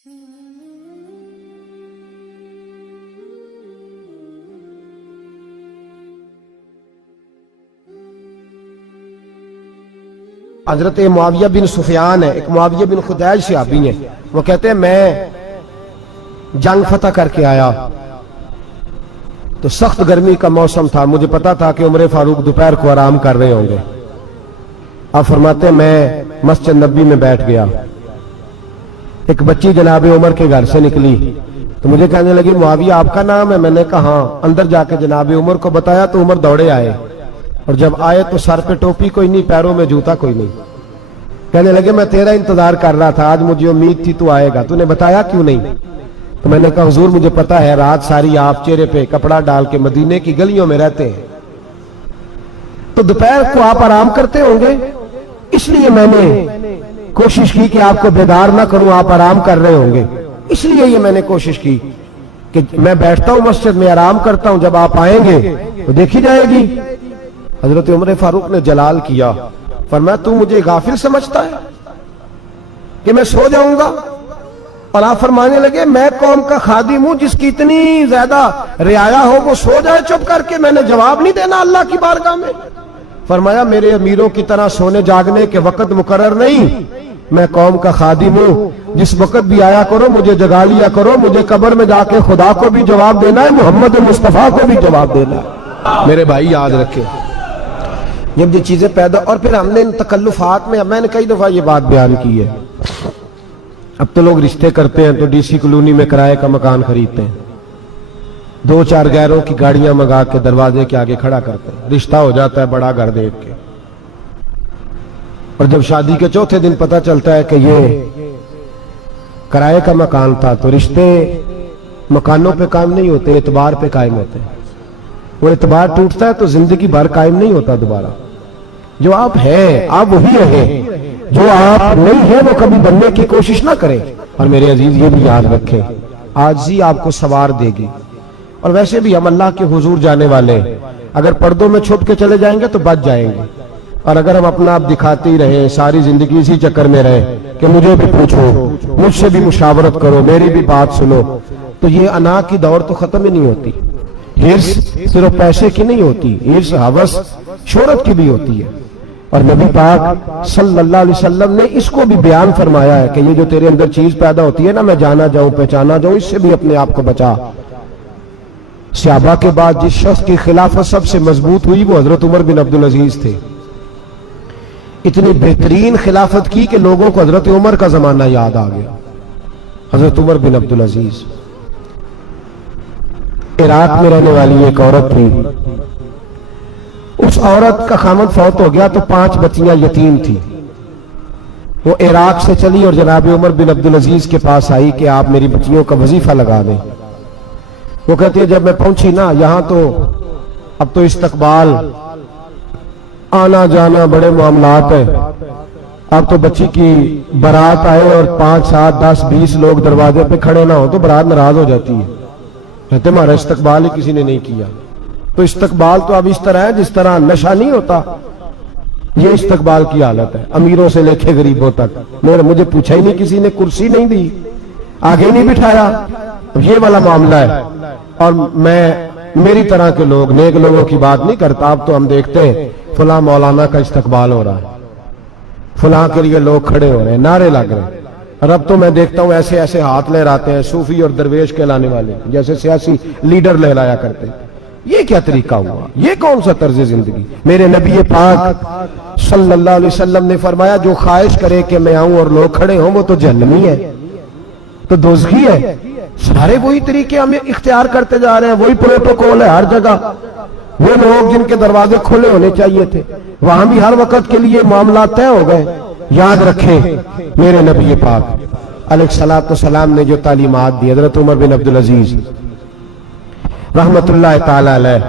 حضرت معاویہ بن سفیان ہے، ایک معاویہ بن خدیج صحابی ہیں، وہ کہتے ہیں میں جنگ فتح کر کے آیا تو سخت گرمی کا موسم تھا، مجھے پتا تھا کہ عمر فاروق دوپہر کو آرام کر رہے ہوں گے۔ آپ فرماتے ہیں میں مسجد نبی میں بیٹھ گیا، ایک بچی جناب عمر کے گھر سے نکلی تو مجھے کہنے لگی معاویہ آپ کا نام ہے؟ میں نے کہا ہاں۔ اندر جا کے جناب عمر کو بتایا تو عمر دوڑے آئے، اور جب آئے تو سر پہ ٹوپی کوئی نہیں، پیروں میں جوتا کوئی نہیں۔ کہنے لگے میں تیرا انتظار کر رہا تھا، آج مجھے امید تھی تو آئے گا، تو نے بتایا کیوں نہیں؟ تو میں نے کہا حضور مجھے پتا ہے رات ساری آپ چہرے پہ کپڑا ڈال کے مدینے کی گلیوں میں رہتے ہیں، تو دوپہر کو آپ آرام کرتے ہوں گے، اس لیے میں نے کوشش کی کہ آپ کو بیدار نہ کروں، آپ آرام کر رہے ہوں گے، اس لیے یہ میں نے کوشش کی کہ میں بیٹھتا ہوں مسجد میں آرام کرتا ہوں، جب آپ آئیں گے تو دیکھی جائے گی۔ حضرت عمر فاروق نے جلال کیا، فرمایا تو مجھے غافل سمجھتا ہے کہ میں سو جاؤں گا؟ اور آپ فرمانے لگے میں قوم کا خادم ہوں، جس کی اتنی زیادہ رعایا ہو وہ سو جائے چپ کر کے، میں نے جواب نہیں دینا اللہ کی بارگاہ میں؟ فرمایا میرے امیروں کی طرح سونے جاگنے کے وقت مقرر نہیں، میں قوم کا خادم ہوں، جس وقت بھی آیا کرو مجھے جگا لیا کرو، مجھے قبر میں جا کے خدا کو بھی جواب دینا ہے، محمد مصطفیٰ کو بھی جواب دینا ہے۔ میرے بھائی یاد رکھیں جب یہ چیزیں پیدا، اور پھر ہم نے ان تکلفات میں، میں نے کئی دفعہ یہ بات بیان کی ہے، اب تو لوگ رشتے کرتے ہیں تو ڈی سی کالونی میں کرائے کا مکان خریدتے ہیں، 2-4 غیروں کی گاڑیاں منگا کے دروازے کے آگے کھڑا کرتے ہیں، رشتہ ہو جاتا ہے بڑا گھر دیکھ کے، اور جب شادی کے چوتھے دن پتہ چلتا ہے کہ یہ کرائے کا مکان تھا، تو رشتے مکانوں پہ قائم نہیں ہوتے، اعتبار پہ قائم ہوتے ہیں، وہ اعتبار ٹوٹتا ہے تو زندگی بھر قائم نہیں ہوتا دوبارہ۔ جو آپ ہیں آپ وہی رہیں، جو آپ نہیں ہیں وہ کبھی بننے کی کوشش نہ کریں۔ اور میرے عزیز یہ بھی یاد رکھیں عاجزی آپ کو سوار دے گی، اور ویسے بھی ہم اللہ کے حضور جانے والے ہیں، اگر پردوں میں چھپ کے چلے جائیں گے تو بچ جائیں گے، اور اگر ہم اپنا آپ دکھاتے ہی رہیں ساری زندگی اسی چکر میں رہیں کہ مجھے بھی پوچھو، مجھ سے بھی مشاورت کرو، میری بھی بات سنو، تو یہ انا کی دور تو ختم ہی نہیں ہوتی۔ ہرس صرف پیسے کی نہیں ہوتی، ہرس ہوس شہرت کی بھی ہوتی ہے، اور نبی پاک صلی اللہ علیہ وسلم نے اس کو بھی بیان فرمایا ہے کہ یہ جو تیرے اندر چیز پیدا ہوتی ہے نا، میں جانا جاؤں پہچانا جاؤں، اس سے بھی اپنے آپ کو بچا۔ صحابہ کے بعد جس شخص کی خلافت سب سے مضبوط ہوئی وہ حضرت عمر بن عبدالعزیز تھے، اتنی بہترین خلافت کی کہ لوگوں کو حضرت عمر کا زمانہ یاد آ گیا۔ حضرت عمر بن عبدالعزیز عراق میں رہنے والی ایک عورت تھی، اس عورت کا خامد فوت ہو گیا تو 5 بچیاں یتیم تھی، وہ عراق سے چلی اور جناب عمر بن عبدالعزیز کے پاس آئی کہ آپ میری بچیوں کا وظیفہ لگا دیں۔ وہ کہتی ہے جب میں پہنچی نا یہاں تو اب تو استقبال آنا جانا بڑے معاملات ہیں، اب تو بچی کی برات آئے اور 5 7 10 20 لوگ دروازے پہ کھڑے نہ ہو تو برات ناراض ہو جاتی ہے، کہتے ہمارا استقبال ہی کسی نے نہیں کیا۔ تو استقبال تو اب اس طرح ہے جس طرح نشہ نہیں ہوتا، یہ استقبال کی حالت ہے، امیروں سے لے کے غریبوں تک، مجھے پوچھا ہی نہیں کسی نے، کرسی نہیں دی، آگے نہیں بٹھایا، یہ والا معاملہ ہے۔ اور میں میری طرح کے لوگ نیک لوگوں کی بات نہیں کرتا، اب تو ہم دیکھتے ہیں فلاں مولانا کا استقبال ہو رہا ہے، فلاں کے لیے لوگ کھڑے ہو رہے ہیں، نعرے لگ رہے ہیں، اور اب تو میں دیکھتا ہوں ایسے ایسے ہاتھ لہراتے ہیں صوفی اور درویش کہلانے والے، جیسے سیاسی لیڈر لہرایا کرتے ہیں۔ یہ کیا طریقہ ہوا؟ یہ کون سا طرز زندگی؟ میرے نبی پاک صلی اللہ علیہ وسلم نے فرمایا جو خواہش کرے کہ میں آؤں اور لوگ کھڑے ہوں وہ تو جہنمی ہے، تو دوزخی ہے۔ سارے وہی طریقے ہم اختیار کرتے جا رہے ہیں، وہی پروٹوکول ہے ہر جگہ، وہ لوگ جن کے دروازے کھلے ہونے چاہیے تھے وہاں بھی ہر وقت کے لیے معاملات طے ہو گئے۔ یاد رکھیں میرے نبی پاک علیہ الصلوۃ والسلام نے جو تعلیمات دی، حضرت عمر بن عبدالعزیز رحمت اللہ تعالی علیہ،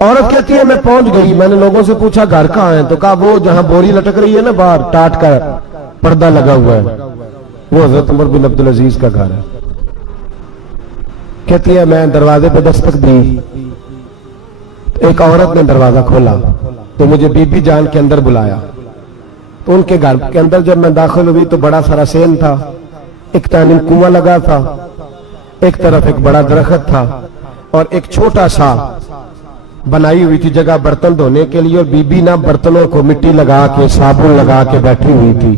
عورت کہتی ہے میں پہنچ گئی، میں نے لوگوں سے پوچھا گھر کہاں ہے، تو کہا وہ جہاں بوری لٹک رہی ہے نا باہر ٹاٹ کا پردہ لگا ہوا ہے وہ حضرت عمر بن عبدالعزیز کا گھر ہے۔ کہتی ہے میں دروازے پہ دستک دی، ایک عورت نے دروازہ کھولا تو مجھے بی بی جان کے اندر بلایا، تو ان کے گھر کے اندر جب میں داخل ہوئی تو بڑا سارا سین تھا، ایک جانب کنواں لگا تھا، ایک طرف ایک بڑا درخت تھا، اور ایک چھوٹا سا بنائی ہوئی تھی جگہ برتن دھونے کے لیے، اور بی بی نہ برتنوں کو مٹی لگا کے صابن لگا کے بیٹھی ہوئی تھی،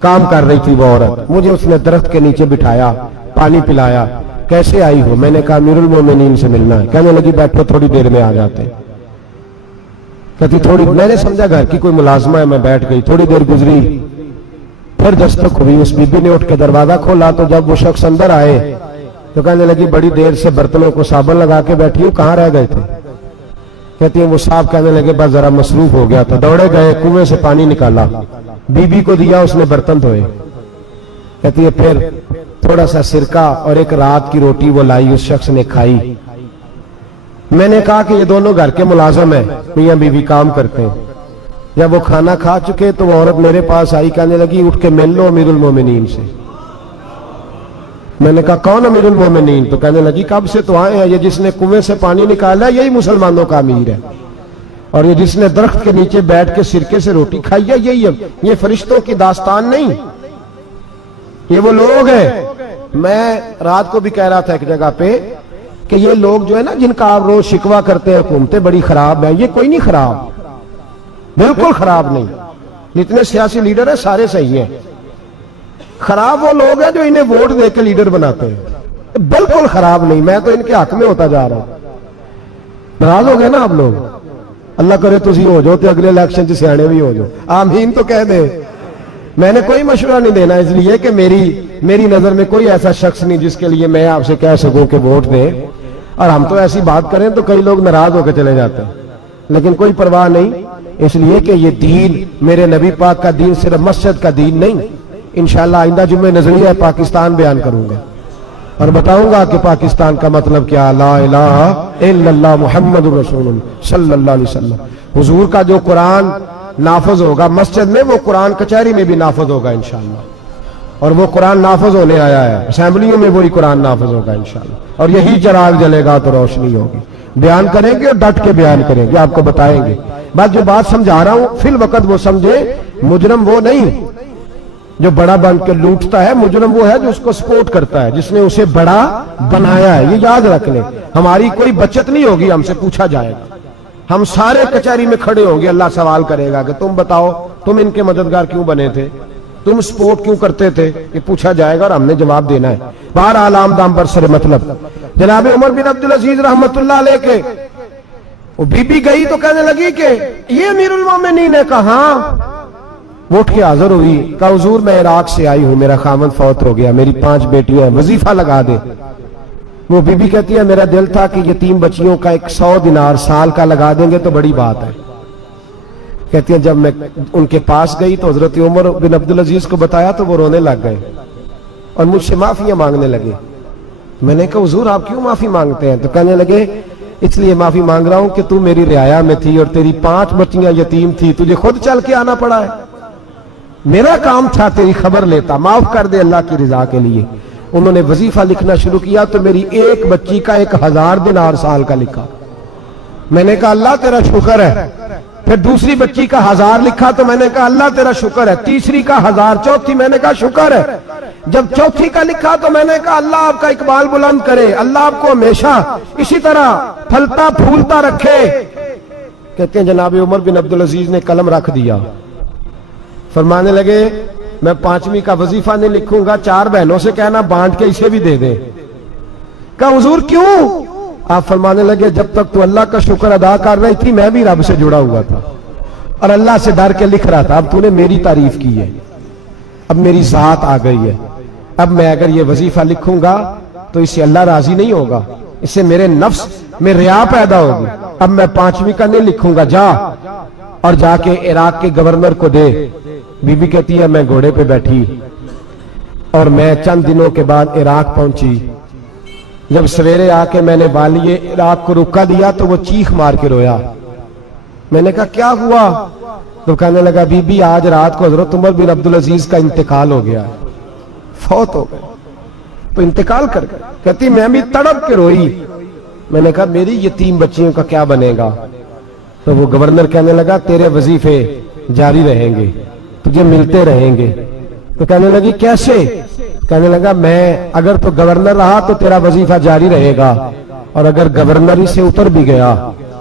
کام کر رہی تھی وہ عورت۔ مجھے اس نے درخت کے نیچے بٹھایا، پانی پلایا۔ کیسے آئی ہو؟ میں نے کہا امیر المومنین سے ملنا ہے۔ کہنے لگی بیٹھو، تھوڑی دیر میں آ جاتے۔ کہتی تھوڑی، میں نے سمجھا گھر کی کوئی ملازمہ ہے، میں بیٹھ گئی۔ تھوڑی دیر گزری، پھر دستک ہوئی، اس بی بی نے اٹھ کے دروازہ کھولا تو جب وہ شخص اندر آئے تو کہنے لگی بڑی دیر سے برتنوں کو صابن لگا کے بیٹھی ہوں، کہاں رہ گئے تھے؟ کہتی ہیں وہ صاحب کہنے لگے بس ذرا مصروف ہو گیا تھا، دوڑے گئے، کنویں سے پانی نکالا، بی بی کو دیا، اس نے برتن دھوئے۔ کہتی ہے پھر تھوڑا سا سرکہ اور ایک رات کی روٹی وہ لائی، اس شخص نے کھائی۔ میں نے کہا کہ یہ دونوں گھر کے ملازم ہیں، میاں بیوی کام کرتے ہیں۔ جب وہ کھانا کھا چکے تو وہ عورت میرے پاس آئی، کہنے لگی اٹھ کے مل لو امیر المومنین سے۔ میں نے کہا کون امیر المومنین؟ تو کہنے لگی کب سے تو آئے ہیں، یہ جس نے کنویں سے پانی نکالا یہی مسلمانوں کا امیر ہے، اور یہ جس نے درخت کے نیچے بیٹھ کے سرکے سے روٹی کھائی ہے یہی ہے۔ یہ فرشتوں کی داستان نہیں، یہ وہ لوگ ہیں۔ میں رات کو بھی کہہ رہا تھا ایک جگہ پہ کہ یہ لوگ جو ہے نا جن کا آپ روز شکوہ کرتے ہیں حکومتیں بڑی خراب ہیں، یہ کوئی نہیں خراب، بالکل خراب نہیں۔ جتنے سیاسی لیڈر ہیں سارے صحیح ہیں، خراب وہ لوگ ہیں جو انہیں ووٹ دے کے لیڈر بناتے ہیں، بالکل خراب نہیں۔ میں تو ان کے حق میں ہوتا جا رہا ہوں۔ ناراض ہو گئے نا آپ لوگ؟ اللہ کرے تسی ہو جاؤ تو اگلے الیکشن سے سیانے بھی ہو جاؤ، آمین تو کہہ دے۔ میں نے کوئی مشورہ نہیں دینا، اس لیے کہ میری نظر میں کوئی ایسا شخص نہیں جس کے لیے میں آپ سے کہہ سکوں کہ ووٹ دیں، اور ہم تو ایسی بات کریں تو کئی لوگ ناراض ہو کے چلے جاتے ہیں، لیکن کوئی پرواہ نہیں، اس لیے کہ یہ دین میرے نبی پاک کا دین صرف مسجد کا دین نہیں۔ انشاءاللہ آئندہ جمعے نظریہ پاکستان بیان کروں گا اور بتاؤں گا کہ پاکستان کا مطلب کیا، لا الہ الا اللہ محمد رسول اللہ صلی اللہ علیہ وسلم۔ حضور کا جو قرآن نافذ ہوگا مسجد میں، وہ قرآن کچہری میں بھی نافذ ہوگا انشاءاللہ، اور وہ قرآن نافذ ہونے آیا ہے، اسمبلیوں میں وہی قرآن نافذ ہوگا انشاءاللہ، اور یہی چراغ جلے گا تو روشنی ہوگی۔ بیان کریں گے اور ڈٹ کے بیان کریں گے، آپ کو بتائیں گے۔ بس جو بات سمجھا رہا ہوں فی الوقت وہ سمجھے، مجرم وہ نہیں جو بڑا بن کے لوٹتا ہے، مجرم وہ ہے جو اس کو سپورٹ کرتا ہے، جس نے اسے بڑا بنایا ہے۔ یہ یاد رکھ لیں، ہماری کوئی بچت نہیں ہوگی، ہم سے پوچھا جائے گا، ہم سارے کچہری میں کھڑے ہوں گے، اللہ سوال کرے گا کہ تم بتاؤ تم ان کے مددگار کیوں بنے تھے، تم سپورٹ کیوں کرتے تھے، یہ پوچھا جائے گا اور ہم نے جواب دینا ہے۔ بہرحال عام دام برسر مطلب جناب عمر بن عبدالعزیز رحمت اللہ علیہ کے وہ بی بی گئی تو کہنے لگی کہ یہ امیر المومنین نے کہا، وہ اٹھ کے حاضر ہوئی، کہا حضور میں عراق سے آئی ہوں، میرا خاوند فوت ہو گیا، میری 5 بیٹیاں ہیں، وظیفہ لگا دے۔ وہ بی بی کہتی ہے میرا دل تھا کہ یتیم بچیوں کا 100 دینار سال کا لگا دیں گے تو بڑی بات ہے۔ کہتی ہیں جب میں ان کے پاس گئی تو حضرت عمر بن عبدالعزیز کو بتایا تو وہ رونے لگ گئے اور مجھ سے معافیاں مانگنے لگے۔ میں نے کہا حضور آپ کیوں معافی مانگتے ہیں؟ تو کہنے لگے اس لیے معافی مانگ رہا ہوں کہ تو میری رعایا میں تھی اور تیری 5 بچیاں یتیم تھی، تجھے خود چل کے آنا پڑا ہے، میرا کام تھا تیری خبر لیتا، معاف کر دے اللہ کی رضا کے لیے۔ انہوں نے وظیفہ لکھنا شروع کیا تو میری ایک بچی کا 1000 دینار سال کا لکھا۔ میں نے کہا اللہ تیرا شکر ہے۔ پھر دوسری بچی کا 1000 لکھا تو میں نے کہا اللہ تیرا شکر ہے۔ تیسری کا 1000، چوتھی میں نے کہا شکر ہے۔ جب چوتھی کا لکھا تو میں نے کہا اللہ آپ کا اقبال بلند کرے، اللہ آپ کو ہمیشہ اسی طرح پھلتا پھولتا رکھے۔ کہتے ہیں جناب عمر بن عبدالعزیز نے قلم رکھ دیا، فرمانے لگے میں 5ویں کا وظیفہ نہیں لکھوں گا، 4 بہنوں سے کہنا بانٹ کے اسے بھی دے دیں۔ کہا حضور کیوں؟ آپ فرمانے لگے جب تک تو اللہ کا شکر ادا کر رہی تھی میں بھی رب سے جڑا ہوا تھا اور اللہ سے ڈر کے لکھ رہا تھا، اب تو نے میری تعریف کی ہے، اب میری ذات آ گئی ہے، اب میں اگر یہ وظیفہ لکھوں گا تو اس سے اللہ راضی نہیں ہوگا، اس سے میرے نفس میں ریا پیدا ہوگی، اب میں 5ویں کا نہیں لکھوں گا، جا اور جا کے عراق کے گورنر کو دے۔ بی بی کہتی ہے میں گھوڑے پہ بیٹھی اور میں چند دنوں کے بعد عراق پہنچی، جب سویرے آ کے میں نے والی عراق کو رکا دیا تو وہ چیخ مار کے رویا۔ میں نے کہا کیا ہوا؟ تو کہنے لگا بی بی آج رات کو حضرت عمر بن عبدالعزیز کا انتقال ہو گیا، فوت ہو گئے، تو انتقال کر گئے۔ کہتی میں بھی تڑپ کے روئی۔ میں نے کہا میری یتیم بچیوں کا کیا بنے گا؟ تو وہ گورنر کہنے لگا تیرے وظیفے جاری رہیں گے، تجھے ملتے رہیں گے۔ تو کہنے لگی کیسے؟ کہنے لگا میں اگر تو گورنر رہا تو تیرا وظیفہ جاری رہے گا، اور اگر گورنری سے اتر بھی گیا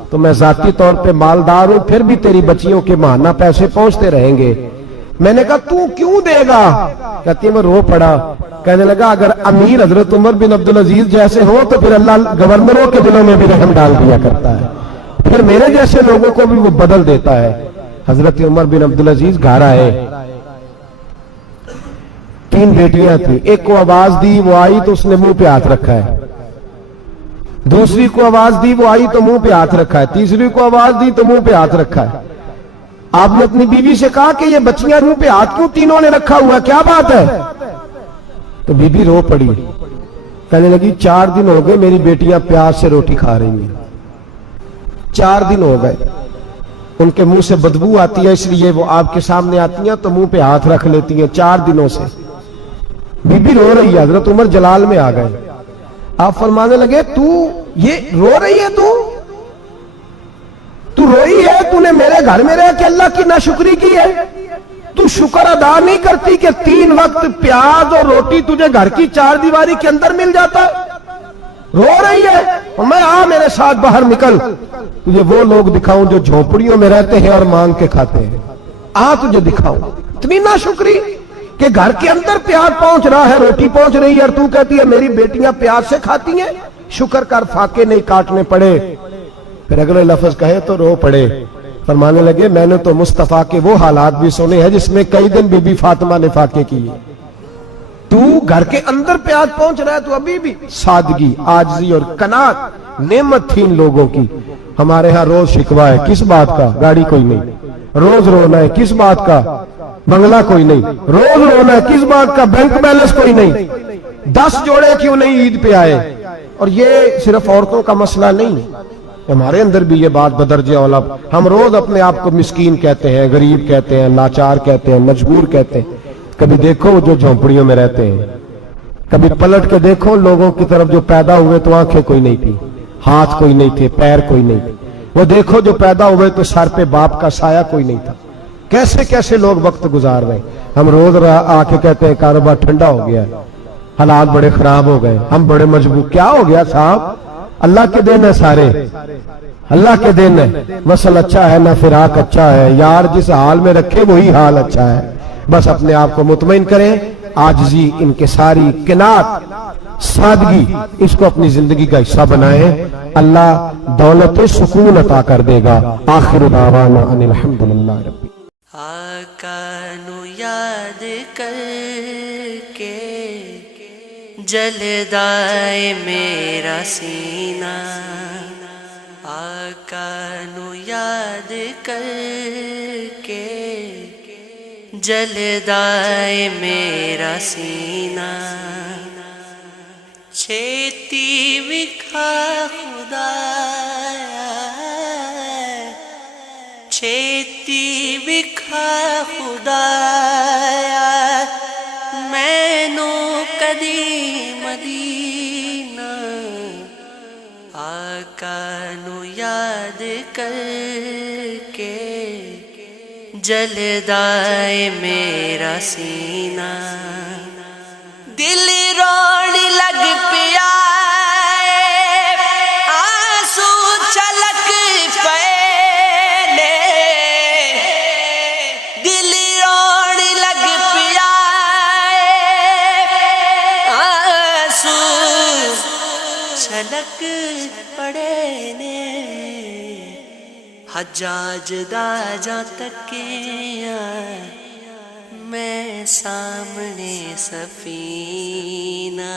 تو میں ذاتی طور پہ مالدار ہوں، پھر بھی تیری بچیوں کے ماہانہ پیسے پہنچتے رہیں گے۔ میں نے کہا تو کیوں دے گا؟ کہتی ہے میں رو پڑا۔ کہنے لگا اگر امیر حضرت عمر بن عبدالعزیز جیسے ہو تو پھر اللہ گورنروں کے دلوں میں بھی رحم ڈال دیا کرتا ہے، پھر میرے جیسے لوگوں کو بھی وہ بدل دیتا ہے۔ حضرت عمر بن عبدالعزیز گھر آئے، 3 بیٹیاں تھیں، ایک کو آواز دی وہ آئی تو اس نے منہ پہ ہاتھ رکھا ہے، دوسری کو آواز دی وہ آئی تو منہ پہ ہاتھ رکھا ہے، تیسری کو آواز دی تو منہ پہ ہاتھ رکھا ہے۔ آپ نے اپنی بیوی سے کہا کہ یہ بچیاں منہ پہ ہاتھ کیوں تینوں نے رکھا ہوا ہے، کیا بات ہے؟ تو بی بی رو پڑی، کہنے لگی 4 دن ہو گئے میری بیٹیاں پیاس سے روٹی کھا رہی ہیں، 4 دن ہو گئے، ان کے منہ سے بدبو آتی ہے، اس لیے وہ آپ کے سامنے آتی ہیں تو منہ پہ ہاتھ رکھ لیتی ہیں 4 دنوں سے۔ بی بی رو رہی ہے، حضرت عمر جلال میں آ گئے، آپ فرمانے لگے تو یہ رو رہی ہے، تو روئی ہے، تو نے میرے گھر میں رہ کے اللہ کی ناشکری کی ہے، تو شکر ادا نہیں کرتی کہ 3 وقت پیاز اور روٹی تجھے گھر کی 4 دیواری کے اندر مل جاتا؟ رو رہی ہے، اور میں میرے ساتھ باہر نکل، تجھے وہ لوگ دکھاؤں جو جھونپڑیوں میں رہتے ہیں اور مانگ کے کھاتے ہیں، تجھے دکھاؤں۔ اتنی ناشکری کہ گھر کے اندر پیاز پہنچ رہا ہے، روٹی پہنچ رہی ہے، اور تو کہتی ہے میری بیٹیاں پیاز سے کھاتی ہیں، شکر کر فاقے نہیں کاٹنے پڑے۔ پھر اگلے لفظ کہے تو رو پڑے، فرمانے لگے میں نے تو مصطفیٰ کے وہ حالات بھی سنے ہیں جس میں کئی دن بی بی فاطمہ نے فاقے کیے، تو گھر کے اندر پیاز پہنچ رہا ہے، تو ابھی بھی سادگی، عاجزی اور قناعت نعمت تھی ان لوگوں کی۔ ہمارے ہاں روز شکوا ہے، کس بات کا؟ گاڑی کوئی نہیں، روز رونا ہے، کس بات کا؟ بنگلہ کوئی نہیں، روز رونا ہے، کس بات کا؟ بینک بیلنس کوئی نہیں، 10 جوڑے کیوں نہیں عید پہ آئے؟ اور یہ صرف عورتوں کا مسئلہ نہیں، ہمارے اندر بھی یہ بات بدرجہ اولا، ہم روز اپنے آپ کو مسکین کہتے ہیں، غریب کہتے ہیں، لاچار کہتے ہیں، مجبور کہتے ہیں۔ کبھی دیکھو جو جھونپڑیوں میں رہتے ہیں، کبھی پلٹ کے دیکھو لوگوں کی طرف جو پیدا ہوئے تو آنکھیں کوئی نہیں تھی، ہاتھ کوئی نہیں تھے، پیر کوئی نہیں تھے، وہ دیکھو جو پیدا ہوئے تو سر پہ باپ کا سایہ کوئی نہیں تھا، کیسے کیسے لوگ وقت گزار رہے ہیں۔ ہم روز آ کے کہتے ہیں کاروبار ٹھنڈا ہو گیا، حالات بڑے خراب ہو گئے، ہم بڑے مجبور، کیا ہو گیا صاحب؟ اللہ کے دن ہے، سارے اللہ کے دن ہے، وصل اچھا ہے نہ فراق اچھا ہے، یار جس حال میں رکھے وہی حال اچھا ہے۔ بس اپنے آپ کو مطمئن کریں، عاجزی، انکساری، قناعت، سادگی، اس کو اپنی زندگی کا حصہ بنائیں، اللہ دولت سکون عطا کر دے گا۔ آخر دعوانا ان الحمدللہ رب۔ آقا نو یاد کر کے جلدائے میرا سینہ، آقا نو یاد کر کے جلدائے میرا سینہ، چھیتی وکھا خدایا، چھیتی وکھا خدایا، مینو کدی مدینہ، آقا نو یاد کر کے جلدائے میرا سینہ، دل روڑ لگ پیا، آنسو چھلک پے، دل روڑ لگ پیا، آنسو چھلک پڑے نے، حجاج دا جا تکیا، میں سامنے سفینہ،